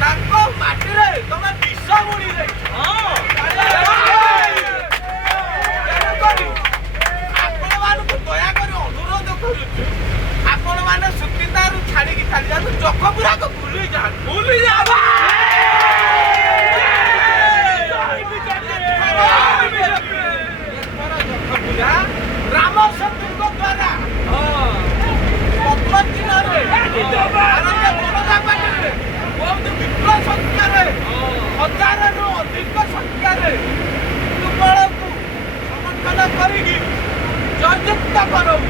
ତାଙ୍କ ମାଟିରେ ତମେ ବିଷ ବୁଣି ଦେଇଛ। ଆପଣମାନଙ୍କୁ ଦୟାକରି ଅନୁରୋଧ କରୁଛୁ, ଆପଣମାନେ ସୁକିନ୍ଦାରୁ ଛାଡ଼ିକି ଚାଲି ଯାଆନ୍ତୁ, ଚକପୁରାକୁ ଭୁଲି ଯାଆନ୍ତୁ। ରାମ ସେତୁଙ୍କ ଦ୍ୱାରା ପଦ୍ମଚିହ୍ନରେ ବହୁତ ବିପୁଳ ସଂଖ୍ୟାରେ, ହଜାରରୁ ଅଧିକ ସଂଖ୍ୟାରେ ତୁମଳକୁ ସମର୍ଥନ କରିକି ଜୟଯୁକ୍ତ କରଉ।